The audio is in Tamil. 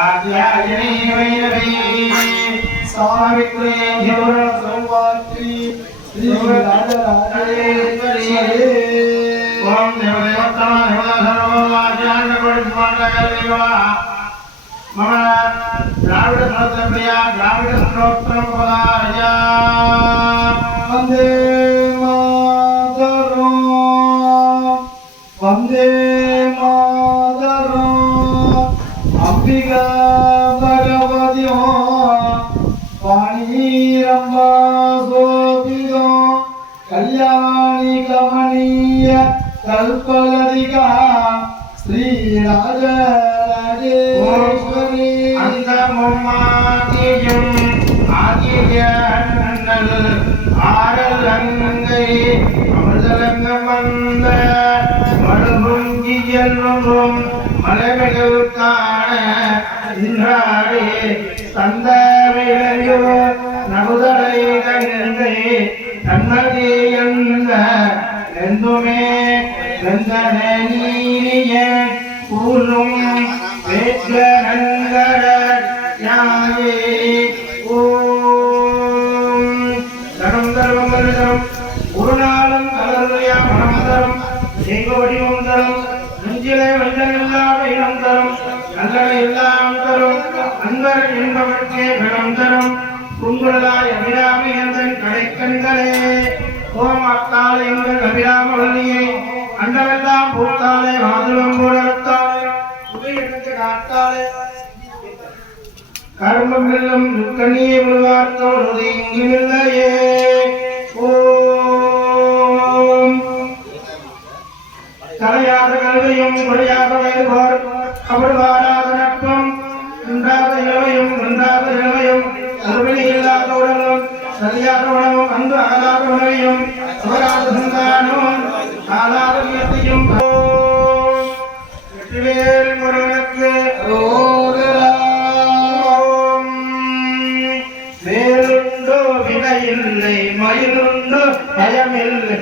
ఆద్యాయనే వైరవే సావిత్రే ధ్యుర సంవాత్రి శ్రీ రాజరాజే ఓం దేవదేవతమ హిమధర్వాచార్య కొడుకు మాట్లాడగలిగిన మన ద్రావిడ ప్రియ ద్రావిడ స్తోత్రం పదాయ கல்யாணி கமனீய கல்பலதிகா ஸ்ரீராஜ ராஜேஸ்வரி அந்த மும்மாதியும் ஆகிய அண்ணல் ஆடல் அங்கை அமிர்தலங்கம் வந்த மழுகுங்கி என்னும் காண இன்றாடே தந்த நமுதலை கங்கை தன்னதே என்ற நெந்துமே வெந்தன நீரிய கூலும் வேற்ற நங்கட யாயே ஓம். தரம் தரம் தரம் ஒரு நாளும் மனம் எங்க வடிவம் தரும் நெஞ்சிலே வெள்ளம் இல்லாத இடம் தரும். நல்லவை எல்லாம் அன்பர் என்பவர்க்கே பலம் தரும். குங்குழலாய் அபிராமி என்றன் கடைக்கண்களே ஓம் அத்தாள் எங்கள் அபிராம வழியே அண்டமெல்லாம் பூத்தாலே மாதுளம் போடத்தாலே புகையிடத்து காத்தாலே கர்மம் வெல்லும் துக்கணியை உருவாக்கோடு இங்கில்லையே ஓம். தலையாக கல்வியும் முறையாக வயதுபார் அவர் உடலும் அன்பு அகலாத உணவையும் சுவராத வெற்றிவேல் முருகனுக்கு ரோகரா வினையில்லை மயிலுண்டோ பயமில்லை